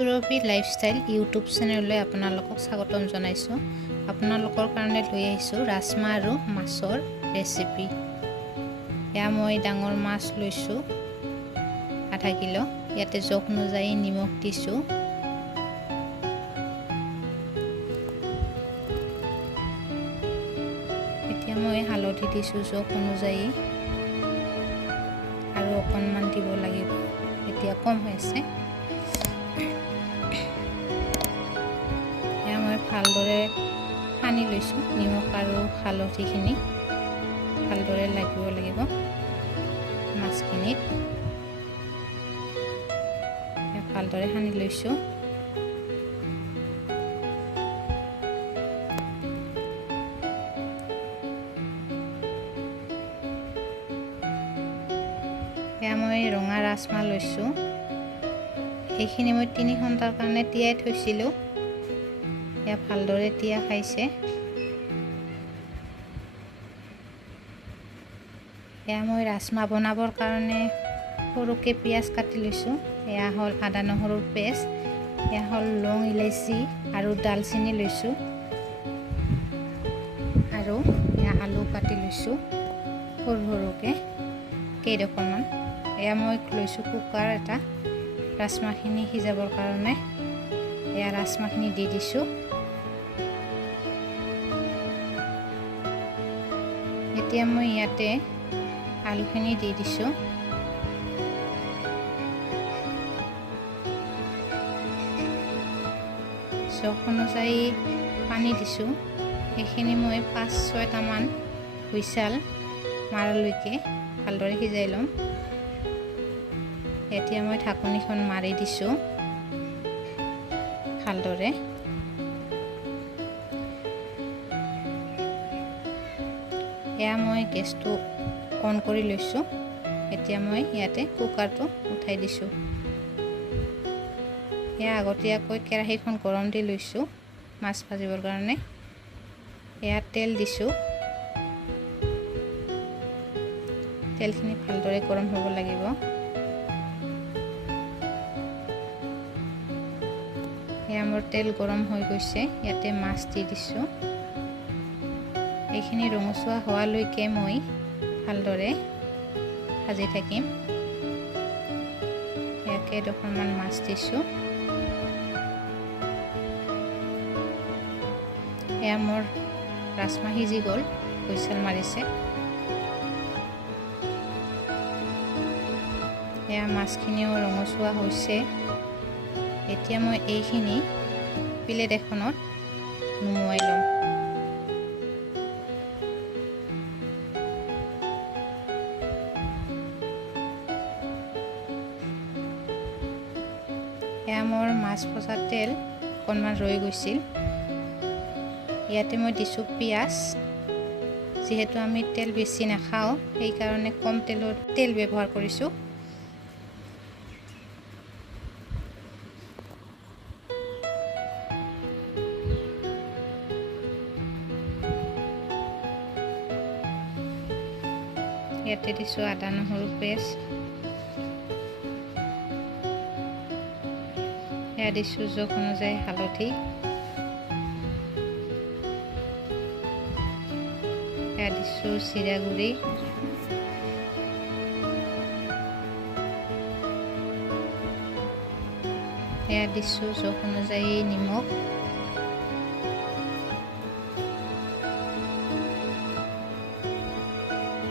সুৰভি lifestyle YouTube চেনেললৈ আপোনালোকক স্বাগতম জনাইছোঁ। আপোনালোকৰ কাৰণে লৈ আহিছোঁ ৰাজমাহ আৰু মাছৰ ৰেচিপি। এয়া মই ডাঙৰ মাছ লৈছোঁ আধা কিলো। ইয়াতে জোখ অনুযায়ী নিমখ দিছোঁ। এতিয়া মই হালধি দিছোঁ জোখ অনুযায়ী আৰু অকণমান দিব লাগিব, এতিয়া কম হৈছে। মই ভালদৰে সানি লৈছোঁ। নিমখ আৰু হালধিখিনি ভালদৰে লাগিব মাছখিনিত। ভালদৰে সানি লৈছোঁ। এয়া মই ৰঙা ৰাজমাহ লৈছোঁ। এইখিনি মই 3 ঘণ্টাৰ কাৰণে তিয়াই থৈছিলোঁ। এয়া ভালদৰে তিয়া খাইছে। এয়া মই ৰাজমাহ বনাবৰ কাৰণে সৰুকৈ পিঁয়াজ কাটি লৈছোঁ। এয়া হ'ল আদা নহৰুৰ পেষ্ট, এয়া হ'ল লং ইলাচি আৰু ডালচেনি লৈছোঁ, আৰু এয়া আলু কাটি লৈছোঁ সৰু সৰুকৈ কেইডোখৰমান। এয়া মই লৈছোঁ কুকাৰ এটা ৰাজমাহখিনি সিজাবৰ কাৰণে। এয়া ৰাজমাহখিনি দি দিছোঁ। এতিয়া মই ইয়াতে আলুখিনি দি দিছোঁ। জোখ অনুযায়ী পানী দিছোঁ। এইখিনি মই 5-6টামান হুইছেল মাৰালৈকে ভালদৰে সিজাই ল'ম। এতিয়া মই ঢাকনিখন মাৰি দিছোঁ ভালদৰে। এয়া মই গেছটো অন কৰি লৈছোঁ। এতিয়া মই ইয়াতে কুকাৰটো উঠাই দিছোঁ। এয়া আগতীয়াকৈ কেৰাহীখন গৰম দি লৈছোঁ মাছ ভাজিবৰ কাৰণে। এয়া তেল দিছোঁ। তেলখিনি ভালদৰে গৰম হ'ব লাগিব। এয়া মোৰ তেল গৰম হৈ গৈছে। ইয়াতে মাছ দি দিছোঁ। এইখিনি ৰঙচুৱা হোৱালৈকে মই ভালদৰে ভাজি থাকিম। ইয়াকে কেইডোখৰমান মাছ দিছোঁ। এয়া মোৰ ৰাজমাহ সিজি গ'ল, হুইছেল মাৰিছে। এয়া মাছখিনিও ৰঙচুৱা হৈছে। এতিয়া মই এইখিনি প্লেট এখনত নুমুৱাই ল'ম। এয়া মোৰ মাছ ভজা তেল অকণমান ৰৈ গৈছিল। ইয়াতে মই দিছোঁ পিঁয়াজ। যিহেতু আমি তেল বেছি নাখাওঁ, সেইকাৰণে কম তেল ব্যৱহাৰ কৰিছোঁ। ইয়াতে দিছোঁ আদা নহৰু পেষ্ট। এয়া দিছোঁ জোখ অনুযায়ী হালধি। এয়া দিছোঁ জিৰা গুড়ি। এয়া দিছোঁ জোখ অনুযায়ী নিমখ।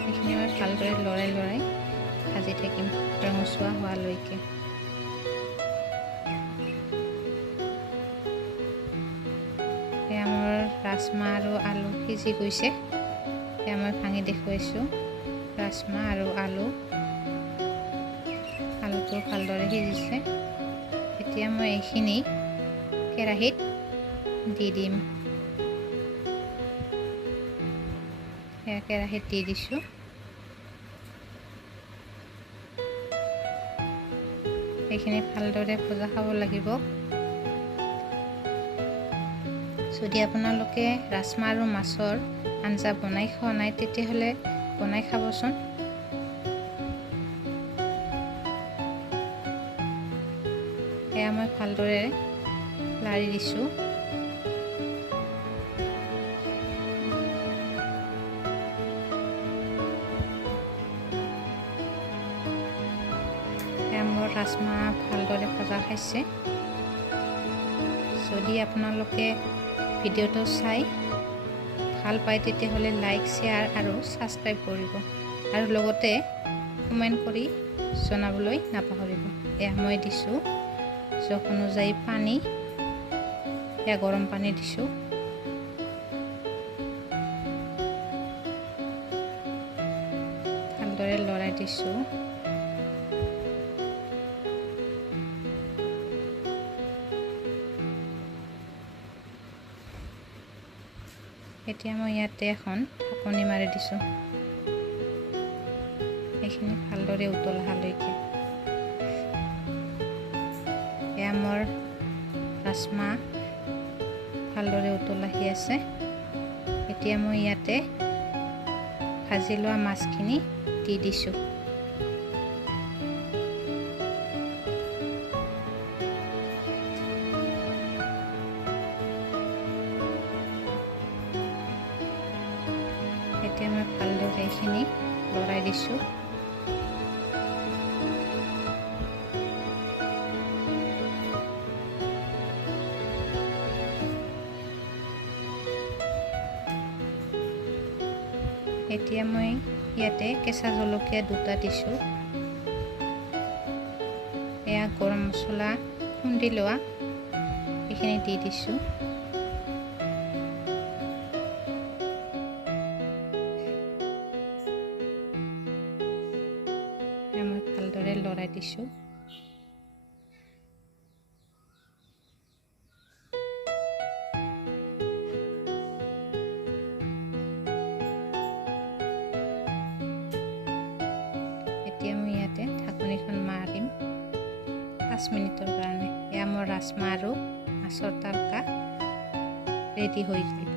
এইখিনি মই ভালদৰে লৰাই ভাজি থাকিম ৰঙচুৱা হোৱালৈকে। এয়া মোৰ ৰাজমাহ আৰু আলু সিজি গৈছে। এয়া মই ভাঙি দেখুৱাইছোঁ ৰাজমাহ আৰু আলুটো ভালদৰে সিজিছে। এতিয়া মই এইখিনি কেৰাহীত দি দিম। এয়া কেৰাহীত দি দিছোঁ। এইখিনি ভালদৰে ভজা খাব লাগিব। যদি আপোনালোকে ৰাজমাহ আৰু মাছৰ আঞ্জা বনাই খোৱা নাই, তেতিয়াহ'লে বনাই খাবচোন। এয়া মই ভালদৰে লাৰি দিছোঁ। মোৰ ৰাজমাহ ভালদৰে ভজা খাইছে। যদি আপোনালোকে ভিডিঅ'টো চাই ভাল পায় তেতিয়াহ'লে লাইক, শ্বেয়াৰ আৰু ছাবস্ক্ৰাইব কৰিব আৰু লগতে কমেণ্ট কৰি জনাবলৈ নাপাহৰিব। এয়া মই দিছোঁ জোখ অনুযায়ী পানী, এয়া গৰম পানী দিছোঁ। ভালদৰে লৰাই দিছোঁ। এতিয়া মই ইয়াতে এখন ঢাকনি মাৰি দিছোঁ, এইখিনি ভালদৰে উতল অহালৈকে। এয়া মোৰ ৰাজমাহ ভালদৰে উতল আহি আছে। এতিয়া মই ইয়াতে ভাজি লোৱা মাছখিনি দি দিছোঁ। এতিয়া মই ভালদৰে এইখিনি লৰাই দিছোঁ। এতিয়া মই ইয়াতে কেঁচা জলকীয়া 2টা দিছোঁ। এয়া গৰম মছলা খুন্দি লোৱা, এইখিনি দি দিছোঁ। মই ভালদৰে লৰাই দিছোঁ। এতিয়া মই ইয়াতে ঢাকনিখন মাৰিম 5 মিনিটৰ কাৰণে। এয়া মোৰ ৰাজমাহ আৰু মাছৰ তৰকা ৰেডি হৈ গ'ল।